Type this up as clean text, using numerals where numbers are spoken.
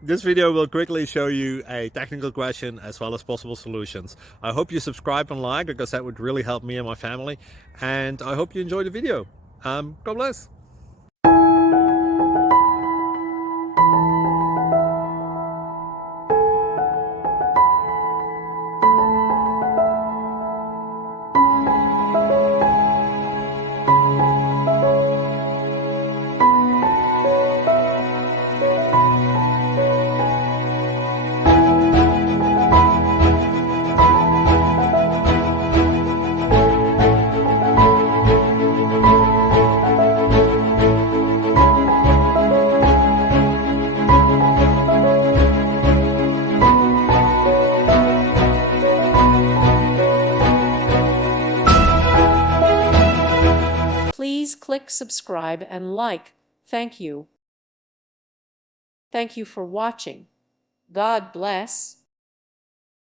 This video will quickly show you a technical question as well as possible solutions. I hope you subscribe and like, because that would really help me and my family. And I hope you enjoy the video. God bless. Please click subscribe and like. Thank you. Thank you for watching. God bless.